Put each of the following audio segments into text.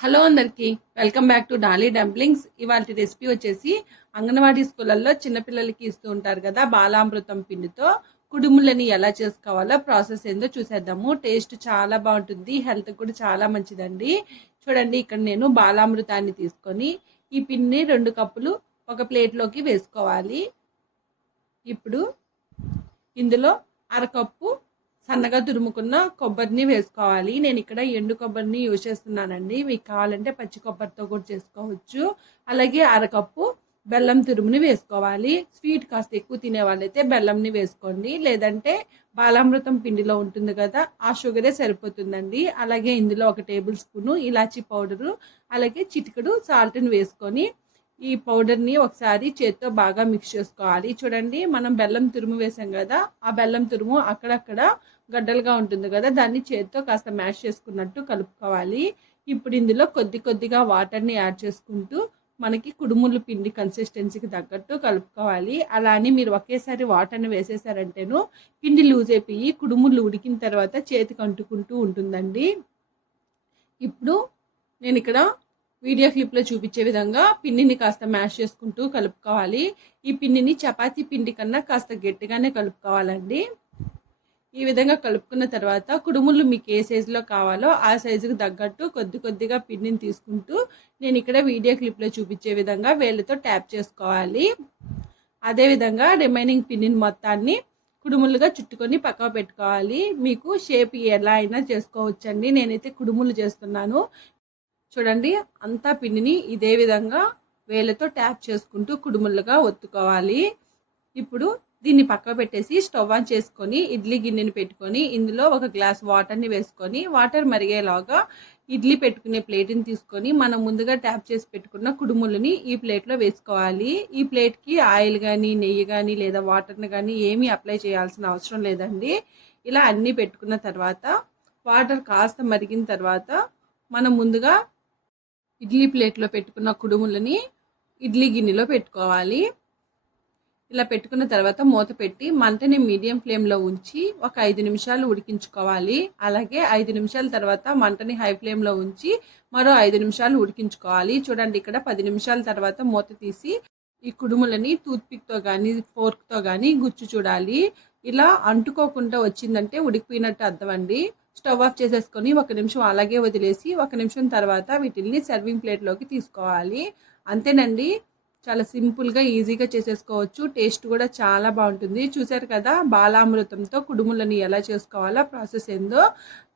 Hello అందరికీ welcome back to Dolly dumplings. ఇవాళ recipe వచ్చేసి అంగన్వాడీ స్కూళ్ళల్లో చిన్నపిల్లలకి ఇస్తూ ఉంటారు కదా బాలామృతం పిండితో. కుడుములని ఎలా చేసుకోవాలో ప్రాసెస్ ఏందో చూసేద్దాము. టేస్ట్ చాలా బాగుంటుంది హెల్త్ కూడా చాలా మంచిదండి. చూడండి ఇక్కడ నేను బాలామృతాన్ని తీసుకొని ఈ పిండిని రెండు కప్పులు ఒక ప్లేట్లోకి వేసుకోవాలి. ఇప్పుడు ఇందులో అరకప్పు సన్నగా తురుముకున్న కొబ్బరిని వేసుకోవాలి. నేను ఇక్కడ ఎండు కొబ్బరిని యూజ్ చేస్తున్నానండి. మీకు కావాలంటే పచ్చి కొబ్బరితో కూడా చేసుకోవచ్చు. అలాగే అరకప్పు బెల్లం తురుముని వేసుకోవాలి. స్వీట్ కాస్త ఎక్కువ తినే వాళ్ళైతే బెల్లంని వేసుకోండి. లేదంటే బాలామృతం పిండిలో ఉంటుంది కదా ఆ షుగరే సరిపోతుందండి. అలాగే ఇందులో ఒక టేబుల్ స్పూను ఇలాచీ పౌడరు అలాగే చిటికడు సాల్ట్ని వేసుకొని ఈ పౌడర్ని ఒకసారి చేత్తో బాగా మిక్స్ చేసుకోవాలి. చూడండి మనం బెల్లం తురుము వేసాం కదా ఆ బెల్లం తురుము అక్కడక్కడ గడ్డలుగా ఉంటుంది కదా దాన్ని చేత్తో కాస్త మ్యాష్ చేసుకున్నట్టు కలుపుకోవాలి. ఇప్పుడు ఇందులో కొద్ది కొద్దిగా వాటర్ని యాడ్ చేసుకుంటూ మనకి కుడుములు పిండి కన్సిస్టెన్సీకి తగ్గట్టు కలుపుకోవాలి. అలా అని మీరు ఒకేసారి వాటర్ని వేసేసారంటేను పిండి లూజ్ అయిపోయి కుడుములు ఉడికిన తర్వాత చేతికి అంటుకుంటూ ఉంటుందండి. ఇప్పుడు నేను ఇక్కడ వీడియో క్లిప్లో చూపించే విధంగా పిండిని కాస్త మ్యాష్ చేసుకుంటూ కలుపుకోవాలి. ఈ పిండిని చపాతీ పిండి కన్నా కాస్త గట్టిగానే కలుపుకోవాలండి. ఈ విధంగా కలుపుకున్న తర్వాత కుడుములు మీకు ఏ సైజులో కావాలో ఆ సైజుకు తగ్గట్టు కొద్ది కొద్దిగా పిండిని తీసుకుంటూ నేను ఇక్కడ వీడియో క్లిప్లో చూపించే విధంగా వేళ్ళతో ట్యాప్ చేసుకోవాలి. అదేవిధంగా రిమైనింగ్ పిండిని మొత్తాన్ని కుడుములుగా చుట్టుకొని పక్కకు పెట్టుకోవాలి. మీకు షేప్ ఎలా అయినా చేసుకోవచ్చండి. నేనైతే కుడుములు చేస్తున్నాను. చూడండి అంతా పిండిని ఇదే విధంగా వేలతో ట్యాప్ చేసుకుంటూ కుడుములుగా ఒత్తుకోవాలి. ఇప్పుడు దీన్ని పక్క పెట్టేసి స్టవ్ ఆన్ చేసుకొని ఇడ్లీ గిన్నెని పెట్టుకొని ఇందులో ఒక గ్లాస్ వాటర్ని వేసుకొని వాటర్ మరిగేలాగా ఇడ్లీ పెట్టుకునే ప్లేట్ని తీసుకొని మనం ముందుగా ట్యాప్ చేసి పెట్టుకున్న కుడుములని ఈ ప్లేట్లో వేసుకోవాలి. ఈ ప్లేట్కి ఆయిల్ కానీ నెయ్యి కానీ లేదా వాటర్ని కానీ ఏమీ అప్లై చేయాల్సిన అవసరం లేదండి. ఇలా అన్నీ పెట్టుకున్న తర్వాత వాటర్ కాస్త మరిగిన తర్వాత మనం ముందుగా ఇడ్లీ ప్లేట్లో పెట్టుకున్న కుడుములని ఇడ్లీ గిన్నెలో పెట్టుకోవాలి. ఇలా పెట్టుకున్న తర్వాత మూత పెట్టి మంటని మీడియం ఫ్లేమ్లో ఉంచి ఒక ఐదు నిమిషాలు ఉడికించుకోవాలి. అలాగే ఐదు నిమిషాల తర్వాత మంటని హై ఫ్లేమ్లో ఉంచి మరో ఐదు నిమిషాలు ఉడికించుకోవాలి. చూడండి ఇక్కడ పది నిమిషాల తర్వాత మూత తీసి ఈ కుడుములని టూత్పిక్తో కానీ ఫోర్క్తో కానీ గుచ్చు చూడాలి. ఇలా అంటుకోకుండా వచ్చిందంటే ఉడికిపోయినట్టు అర్థమండి స్టవ్ ఆఫ్ చేసేసుకొని ఒక నిమిషం అలాగే వదిలేసి ఒక నిమిషం తర్వాత వీటిల్ని సర్వింగ్ ప్లేట్లోకి తీసుకోవాలి. అంతేనండి చాలా సింపుల్గా ఈజీగా చేసేసుకోవచ్చు. టేస్ట్ కూడా చాలా బాగుంటుంది. చూసారు కదా బాలామృతంతో కుడుములని ఎలా చేసుకోవాలో ప్రాసెస్ ఏందో.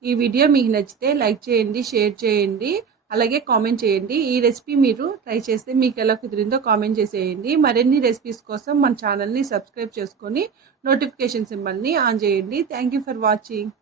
ఈ వీడియో మీకు నచ్చితే లైక్ చేయండి షేర్ చేయండి అలాగే కామెంట్ చేయండి. ఈ రెసిపీ మీరు ట్రై చేస్తే మీకు ఎలా కుదిరిందో కామెంట్ చేసేయండి. మరిన్ని రెసిపీస్ కోసం మన ఛానల్ని సబ్స్క్రైబ్ చేసుకొని నోటిఫికేషన్ సింబల్ని ఆన్ చేయండి. Thank for watching